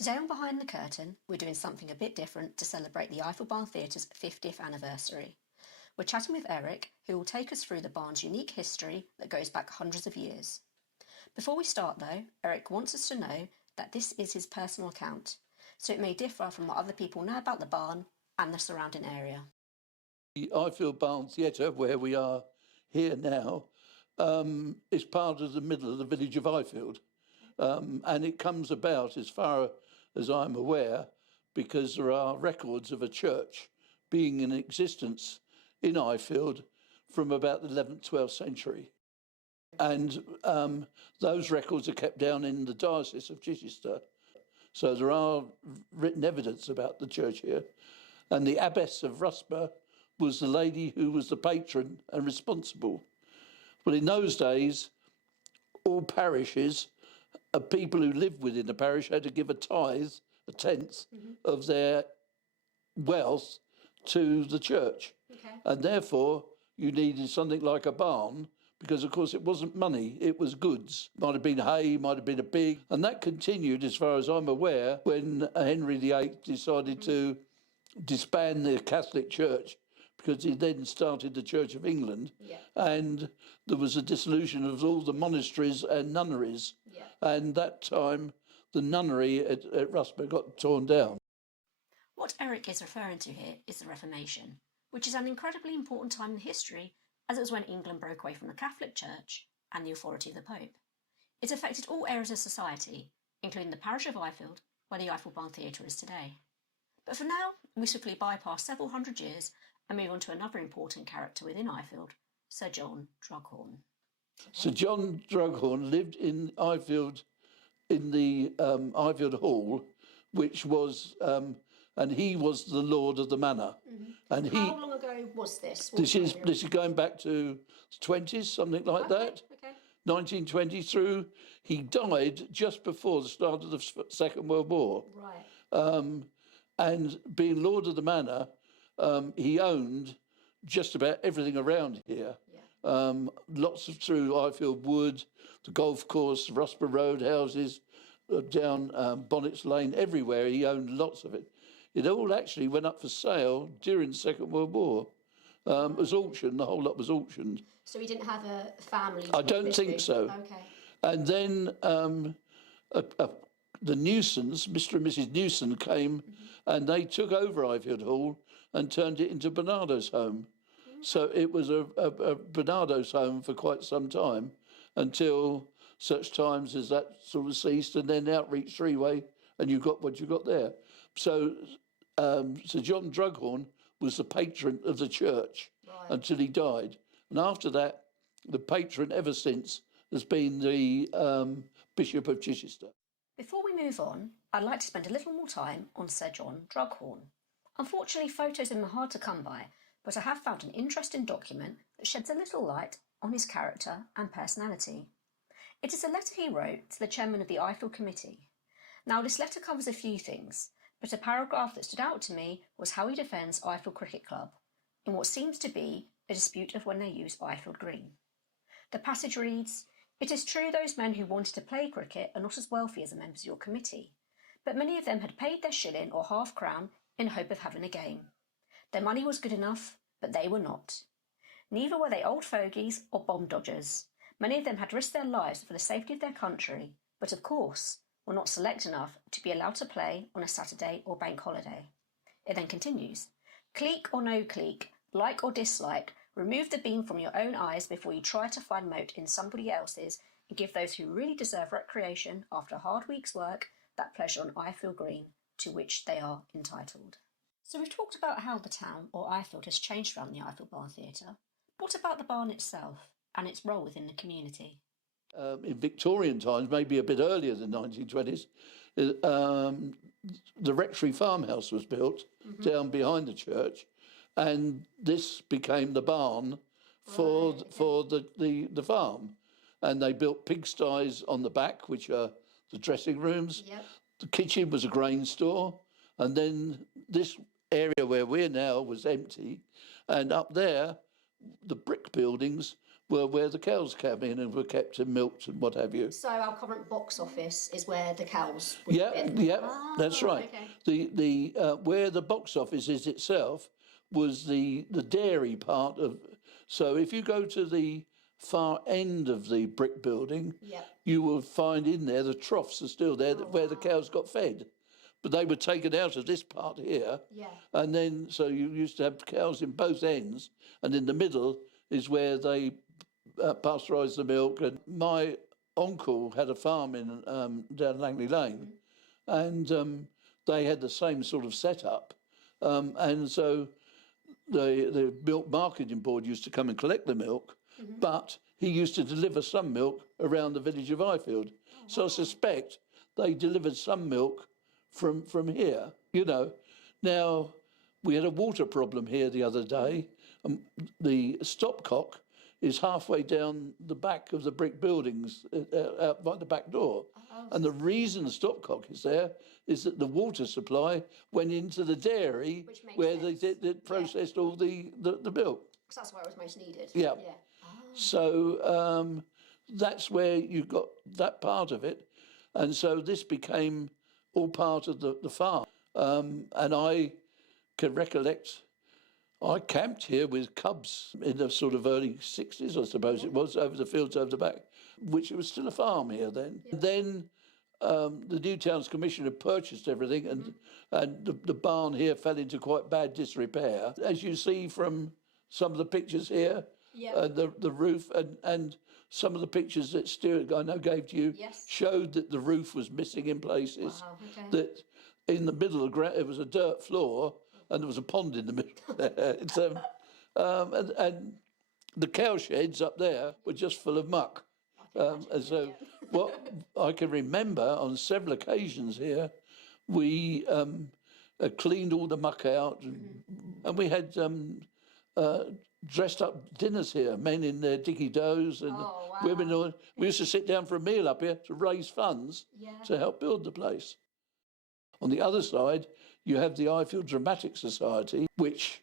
Today on Behind the Curtain, we're doing something a bit different to celebrate the Ifield Barn Theatre's 50th anniversary. We're chatting with Eric, who will take us through the barn's unique history that goes back hundreds of years. Before we start though, Eric wants us to know that this is his personal account, so it may differ from what other people know about the barn and the surrounding area. The Ifield Barn Theatre, where we are here now, is part of the middle of the village of Ifield. And it comes about, as far as I'm aware, because there are records of a church being in existence in Ifield from about the 11th, 12th century. And those records are kept down in the Diocese of Chichester. So there are written evidence about the church here. And the Abbess of Rusper was the lady who was the patron and responsible. Well, in those days, all parishes, people who lived within the parish had to give a tithe, a tenth of their wealth to the church. Okay. And therefore, you needed something like a barn, because, of course, it wasn't money, it was goods. Might have been hay, might have been a pig. And that continued, as far as I'm aware, when Henry VIII decided to disband the Catholic Church, because he then started the Church of England, and there was a dissolution of all the monasteries and nunneries. And that time, the nunnery at Rusper got torn down. What Eric is referring to here is the Reformation, which is an incredibly important time in history, as it was when England broke away from the Catholic Church and the authority of the Pope. It affected all areas of society, including the parish of Ifield, where the Ifield Barn Theatre is today. But for now, we swiftly bypass several hundred years and move on to another important character within Ifield, Sir John Drughorn. Sir John Drughorn lived in Ifield, in the Ifield Hall, which was, and he was the lord of the manor. And How long ago was this? This is going back to the 20s, something like that. Okay. 1920 through. He died just before the start of the Second World War. Right. And being lord of the manor, he owned just about everything around here. Lots of through Ifield Wood, the golf course, Rusper Road houses, down Bonnet's Lane, everywhere. He owned lots of it. It all actually went up for sale during the Second World War. It was auctioned, the whole lot was auctioned. So he didn't have a family? I don't think so. Okay. And then the Newsons, Mr. and Mrs. Newson, came and they took over Ifield Hall and turned it into Bernardo's home. So it was a Bernardo's home for quite some time, until such times as that sort of ceased, and then Outreach Three-Way, and you got what you got there. So Sir John Drughorn was the patron of the church until he died. And after that, the patron ever since has been the Bishop of Chichester. Before we move on, I'd like to spend a little more time on Sir John Drughorn. Unfortunately, photos of him are hard to come by, but I have found an interesting document that sheds a little light on his character and personality. It is a letter he wrote to the chairman of the Ifield Committee. Now, this letter covers a few things, but a paragraph that stood out to me was how he defends Ifield Cricket Club in what seems to be a dispute of when they use Ifield Green. The passage reads, "It is true those men who wanted to play cricket are not as wealthy as the members of your committee, but many of them had paid their shilling or half-crown in hope of having a game. Their money was good enough, but they were not. Neither were they old fogies or bomb dodgers. Many of them had risked their lives for the safety of their country, but of course were not select enough to be allowed to play on a Saturday or bank holiday." It then continues, "Clique or no clique, like or dislike, remove the beam from your own eyes before you try to find mote in somebody else's, and give those who really deserve recreation after a hard week's work that pleasure on Ifield Green to which they are entitled." So we've talked about how the town, or Ifield, has changed around the Ifield Barn Theatre. What about the barn itself and its role within the community? In Victorian times, maybe a bit earlier than 1920s, the rectory farmhouse was built down behind the church, and this became the barn for the farm. And they built pigsties on the back, which are the dressing rooms. The kitchen was a grain store, and then this area where we're now was empty, and up there the brick buildings were where the cows came in and were kept and milked and what have you. So our current box office is where the cows would Yeah, have been. yeah, that's right. Okay. The where the box office is itself was the dairy part of. So if you go to the far end of the brick building, Yep. you will find in there the troughs are still there where the cows got fed, but they were taken out of this part here. Yeah. And then so you used to have cows in both ends, and in the middle is where they pasteurised the milk. And my uncle had a farm in down Langley Lane, and they had the same sort of setup, and so the milk marketing board used to come and collect the milk, but he used to deliver some milk around the village of Ifield. So I suspect they delivered some milk from here, you know. Now, we had a water problem here the other day. The stopcock is halfway down the back of the brick buildings out by the back door. And the reason the stopcock is there is that the water supply went into the dairy where they processed all the milk. Because that's where it was most needed. Yeah. So that's where you got that part of it. And so this became all part of the farm. And I can recollect I camped here with cubs in the sort of early 60s, I suppose it was, over the fields over the back, which it was still a farm here then. Yeah. Then the New Towns Commission had purchased everything, and the barn here fell into quite bad disrepair. As you see from some of the pictures here, the roof and some of the pictures that Stuart, I know, gave to you, showed that the roof was missing in places. Wow, okay. That in the middle of the ground, it was a dirt floor, and there was a pond in the middle there. And the cow sheds up there were just full of muck. And so what I can remember on several occasions here, we cleaned all the muck out, and we had dressed up dinners here, men in their dicky does and women. We used to sit down for a meal up here to raise funds to help build the place. On the other side, you have the Ifield Dramatic Society, which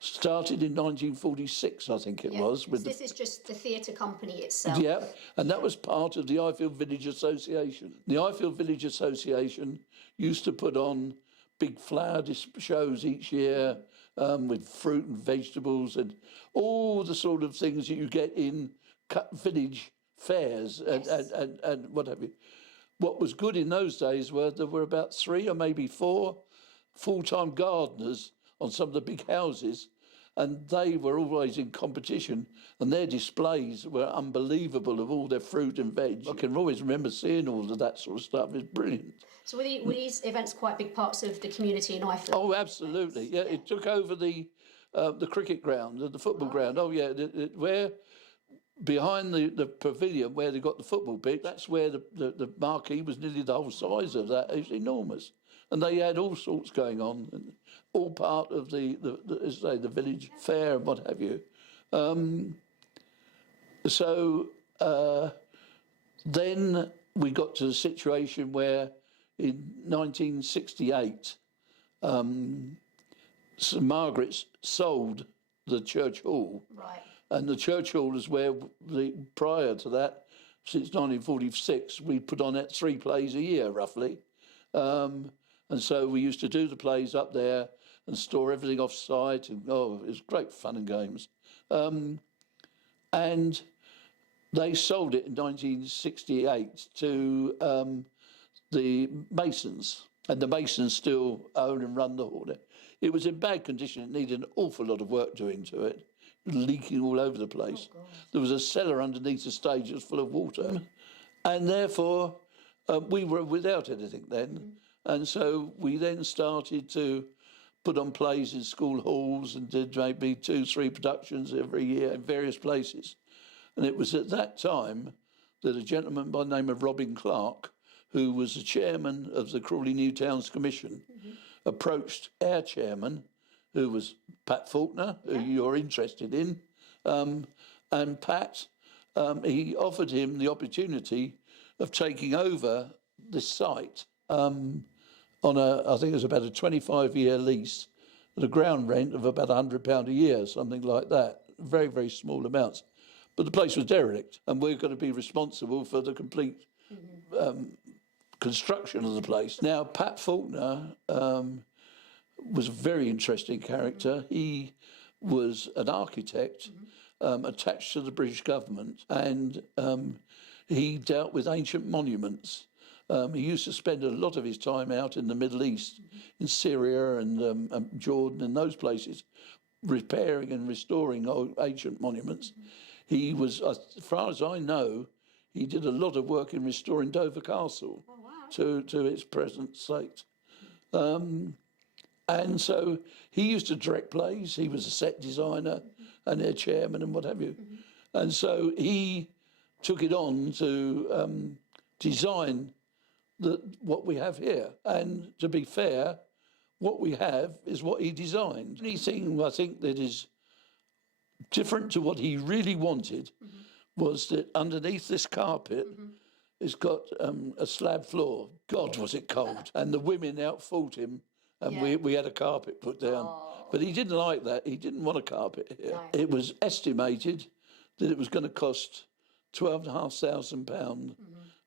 started in 1946, I think it was. This is just the theatre company itself. Yeah, and that was part of the Ifield Village Association. The Ifield Village Association used to put on big flower shows each year with fruit and vegetables and all the sort of things that you get in village fairs and what have you. What was good in those days were there were about 3 or maybe 4 full-time gardeners on some of the big houses, and they were always in competition, and their displays were unbelievable of all their fruit and veg. I can always remember seeing all of that sort of stuff. It's brilliant. So were these events quite big parts of the community in Ifield? Oh, absolutely. Yeah, it took over the cricket ground, the football ground. Oh, yeah, where behind the pavilion where they got the football pitch, that's where the marquee was nearly the whole size of that. It was enormous. And they had all sorts going on, and all part of the village fair and what have you. Then we got to the situation where in 1968, St Margaret's sold the church hall. Right. And the church hall is where, prior to that, since 1946, we put on 3 plays a year, roughly. And so we used to do the plays up there and store everything off site. And, it was great fun and games. And they sold it in 1968 to the Masons. And the Masons still own and run the hall there. It was in bad condition. It needed an awful lot of work doing to it. Leaking all over the place. There was a cellar underneath the stage that was full of water. And therefore, we were without anything then. And so we then started to put on plays in school halls and did maybe 2-3 productions every year in various places. And it was at that time that a gentleman by the name of Robin Clark, who was the chairman of the Crawley New Towns Commission, approached our chairman, who was Pat Faulkner, who you're interested in. And Pat, he offered him the opportunity of taking over this site on I think it was about a 25-year lease at a ground rent of about £100 a year, something like that. Very, very small amounts. but the place was derelict, and we're going to be responsible for the complete construction of the place. Now, Pat Faulkner was a very interesting character. He was an architect attached to the British government, and he dealt with ancient monuments. He used to spend a lot of his time out in the Middle East, in Syria and Jordan and those places, repairing and restoring old ancient monuments. He was, as far as I know, he did a lot of work in restoring Dover Castle to its present state. And so he used to direct plays. He was a set designer and their chairman and what have you. And so he took it on to design what we have here. And to be fair, what we have is what he designed. Anything I think that is different to what he really wanted was that underneath this carpet, it's got a slab floor. God, was it cold. And the women outfought him, and we had a carpet put down. But he didn't like that. He didn't want a carpet here. No. It was estimated that it was going to cost £12,500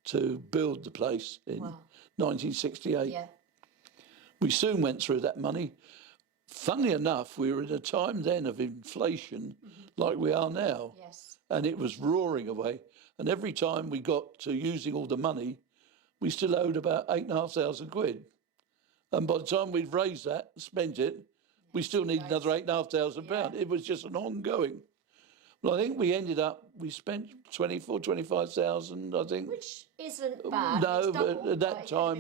to build the place in 1968. Yeah. We soon went through that money. Funnily enough, we were in a time then of inflation like we are now. Yes. And it was roaring away. And every time we got to using all the money, we still owed about £8,500. And by the time we'd raised that and spent it, we still need another £8,500. It was just an ongoing. Well, I think we ended up, we spent 25,000, I think. Which isn't bad. No, but at that time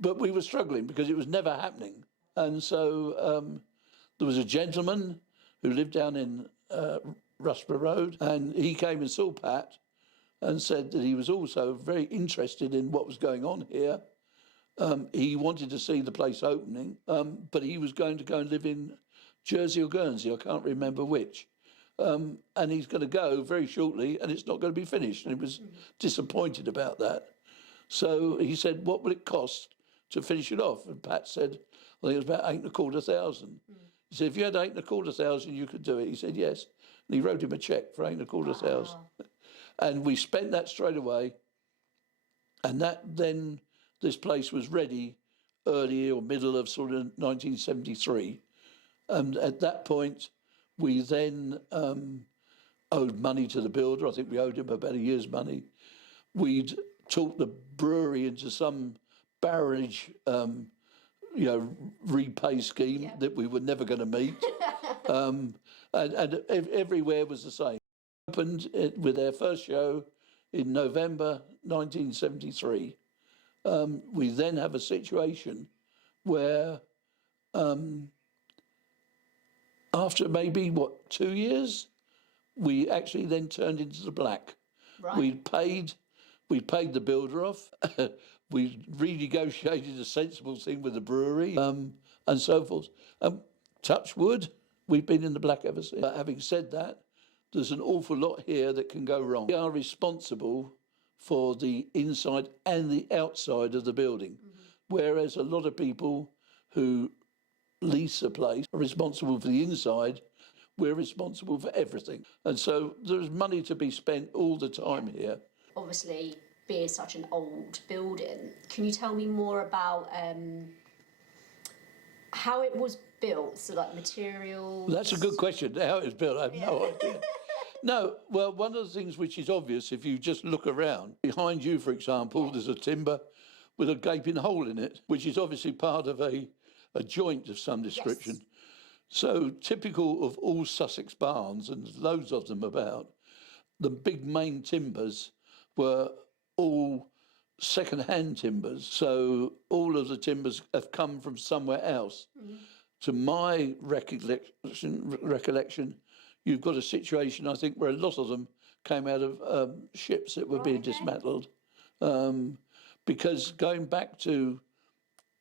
but we were struggling because it was never happening. And so there was a gentleman who lived down in Rusborough Road, and he came and saw Pat and said that he was also very interested in what was going on here. He wanted to see the place opening, but he was going to go and live in Jersey or Guernsey, I can't remember which. And he's going to go very shortly, and it's not going to be finished. And he was disappointed about that. So he said, what will it cost to finish it off? And Pat said, I think it was about £8,250. He said, if you had £8,250, you could do it. He said, yes. And he wrote him a cheque for £8,250. And we spent that straight away. And then this place was ready early or middle of sort of 1973. And at that point, we then owed money to the builder. I think we owed him about a year's money. We'd talked the brewery into some barrage, repay scheme that we were never going to meet. and everywhere was the same. Opened it with our first show in November 1973. We then have a situation where after maybe, 2 years, we actually then turned into the black. Right. We paid the builder off. We renegotiated a sensible thing with the brewery and so forth. Touch wood, we've been in the black ever since. But having said that, there's an awful lot here that can go wrong. We are responsible for the inside and the outside of the building, whereas a lot of people who lease a place are responsible for the inside. We're responsible for everything. And so there's money to be spent all the time here. Obviously, being such an old building, can you tell me more about how it was built? So, like, materials? That's a good question. How it was built, I have no idea. No, well, one of the things which is obvious if you just look around, behind you, for example, there's a timber with a gaping hole in it, which is obviously part of a joint of some description. Yes. So typical of all Sussex barns, and there's loads of them about, the big main timbers were all second-hand timbers. So all of the timbers have come from somewhere else. To my recollection, you've got a situation, I think, where a lot of them came out of ships that were being dismantled. Because going back to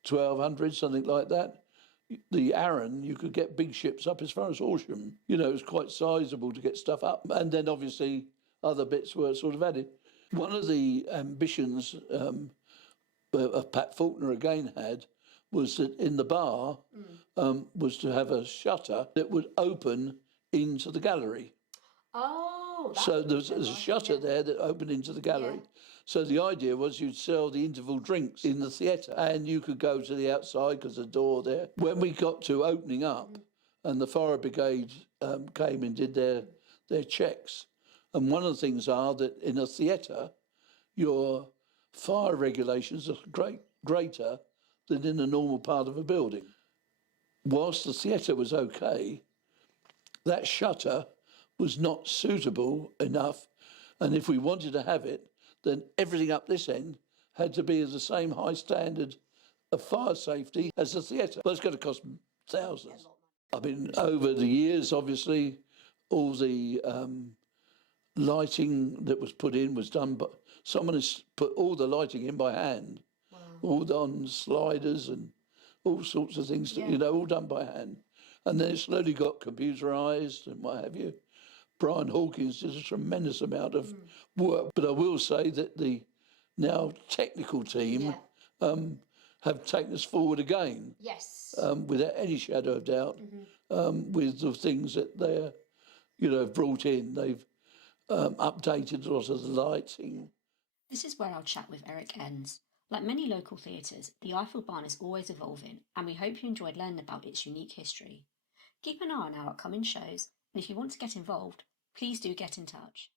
1200, something like that, the Arran, you could get big ships up as far as Horsham. You know, it was quite sizable to get stuff up. And then obviously other bits were sort of added. One of the ambitions Pat Faulkner again had was that in the bar was to have a shutter that would open into the gallery. Oh, So there's a shutter there that opened into the gallery. Yeah. So the idea was you'd sell the interval drinks in the theatre and you could go to the outside because the door there. When we got to opening up and the fire brigade came and did their checks, and one of the things are that in a theatre, your fire regulations are greater than in a normal part of a building. Whilst the theatre was okay, that shutter was not suitable enough, and if we wanted to have it, then everything up this end had to be of the same high standard of fire safety as the theatre. Well, it's going to cost thousands. I mean, over the years, obviously, all the lighting that was put in was done, but someone has put all the lighting in by hand, all on sliders and all sorts of things, all done by hand. And then it slowly got computerised and what have you. Brian Hawkins did a tremendous amount of work, but I will say that the now technical team have taken us forward again. Yes. Without any shadow of doubt, with the things that they're, brought in. They've updated a lot of the lighting. This is where our chat with Eric ends. Like many local theatres, the Ifield Barn is always evolving, and we hope you enjoyed learning about its unique history. Keep an eye on our upcoming shows, and if you want to get involved, please do get in touch.